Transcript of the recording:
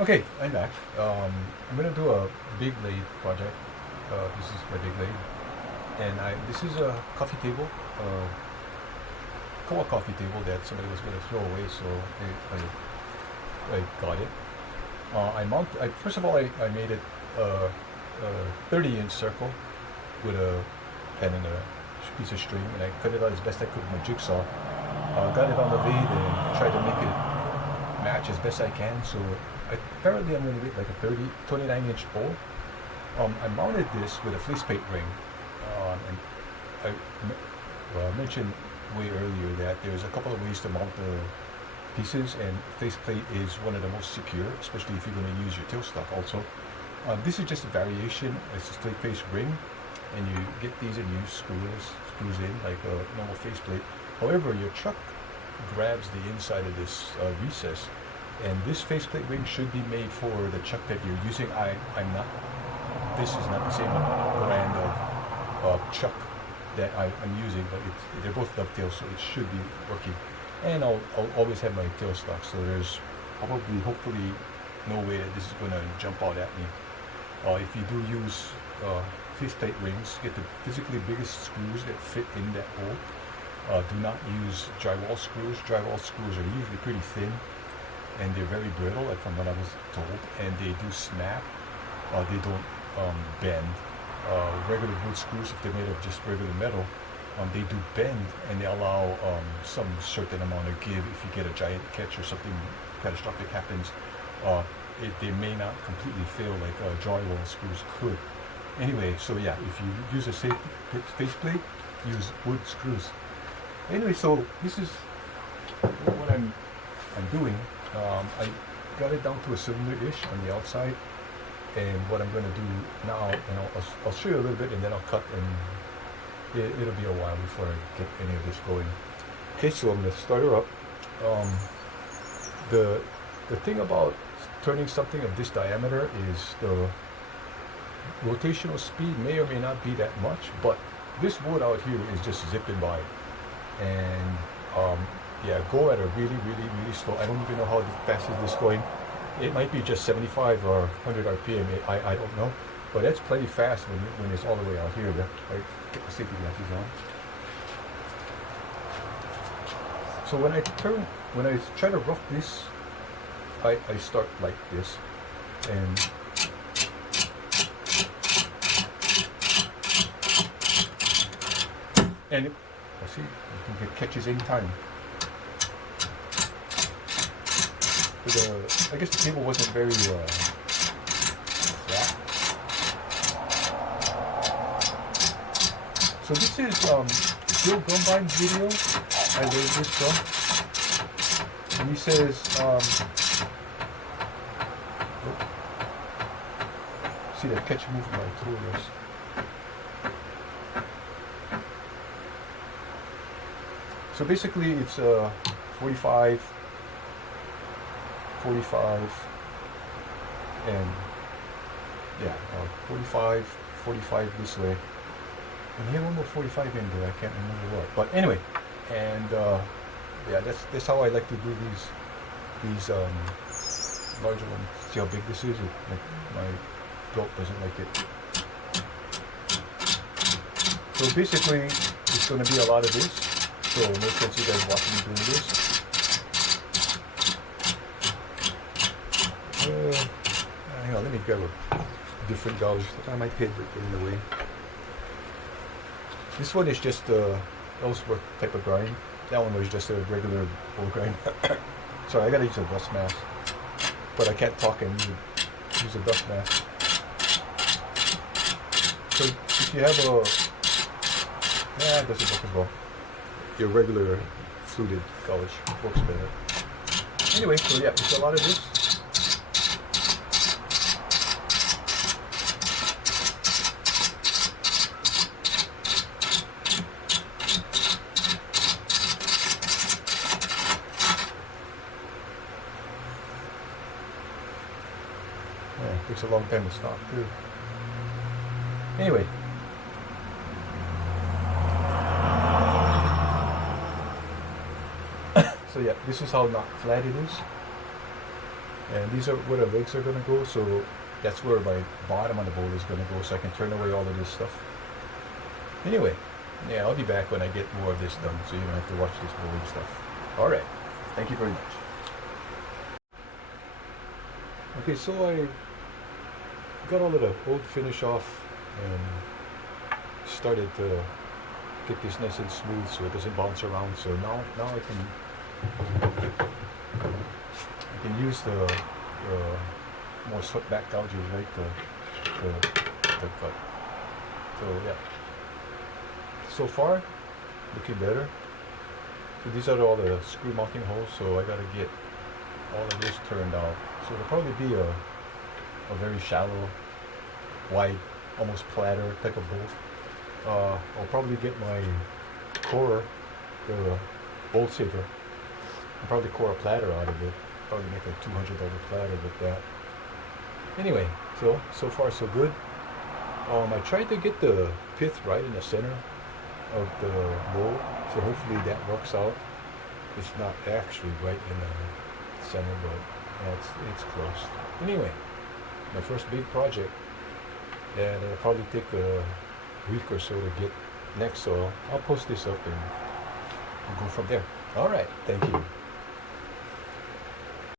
Okay, I'm back. I'm gonna do a big lathe project. This is my big lathe, and this is a coffee table, co-op coffee table that somebody was gonna throw away, so I got it. First of all, I made it a 30-inch circle with a pen and a piece of string, and I cut it out as best I could with my jigsaw. Got it on the lathe and tried to make it match as best I can. So apparently I'm going to get like a 29-inch bowl. I mounted this with a faceplate ring, and I mentioned way earlier that there's a couple of ways to mount the pieces, and faceplate is one of the most secure, especially if you're going to use your tailstock also. This is just a variation. It's a straight face ring, and you get these and you screws in like a normal faceplate. However, your chuck grabs the inside of this recess, and this faceplate ring should be made for the chuck that you're using. I'm not. This is not the same brand of chuck that I'm using, but they're both dovetails, so it should be working. And I'll always have my tailstock, so there's probably, hopefully, no way that this is going to jump out at me. If you do use faceplate rings, get the physically biggest screws that fit in that hole. Do not use drywall screws. Drywall screws are usually pretty thin, and they're very brittle, like from what I was told, and they do snap. They don't bend. Regular wood screws, if they're made of just regular metal, they do bend, and they allow some certain amount of give. If you get a giant catch or something catastrophic happens, they may not completely fail like drywall screws could. Anyway, so yeah, if you use a faceplate, use wood screws. Anyway, so this is what I'm doing. I got it down to a cylinder-ish on the outside, and what I'm going to do now, and I'll show you a little bit, and then I'll cut, and it'll be a while before I get any of this going. Okay, so I'm going to start her up. The thing about turning something of this diameter is the rotational speed may or may not be that much, but this wood out here is just zipping by. And yeah, go at a really slow. I don't even know how fast is this going. It might be just 75 or 100 RPM. I don't know, but that's plenty fast when it's all the way out here. I get the safety glasses on. So when I try to rough this, I start like this, and I see you can get catches anytime. I guess the table wasn't very flat. So this is Bill Grumbine's video. I learned this from, and he says, see that catch moving my tool. So basically it's 45, and yeah, 45 this way. And here one more 45 in there, I can't remember what. But anyway, and yeah, that's how I like to do these larger ones. See how big this is? My goat doesn't like it. So basically, it's going to be a lot of this. So no sense you guys watching me doing this. Hang on, let me grab a different gouge. My head get in the way. This one is just Ellsworth type of grind. That one was just a regular bowl grind. Sorry, I gotta use a dust mask, but I can't talk and use a dust mask. So if you have it doesn't work as well. Your regular fluted gouge works better. Anyway, so yeah, it's a lot of this. Yeah, it takes a long time to stop too. Anyway. So yeah, this is how not flat it is. And these are where the legs are gonna go, so that's where my bottom on the bowl is gonna go, so I can turn away all of this stuff. Anyway, yeah, I'll be back when I get more of this done, so you don't have to watch this boring stuff. All right, thank you very much. Okay, so I got all of the old finish off and started to get this nice and smooth so it doesn't bounce around. So now I can use the more swept back gouges, right? The cut. So yeah. So far, looking better. So these are all the screw mounting holes. So I gotta get all of this turned out. So it'll probably be a very shallow, wide, almost platter type of bowl. I'll probably get my core, the bolt saver. I'll probably core a platter out of it. Probably make a $200 platter with that. Anyway, so far so good. I tried to get the pith right in the center of the bowl, so hopefully that works out. It's not actually right in the center, but yeah, it's close. Anyway, my first big project, and it'll probably take a week or so to get next, so I'll post this up and we'll go from there. All right, thank you.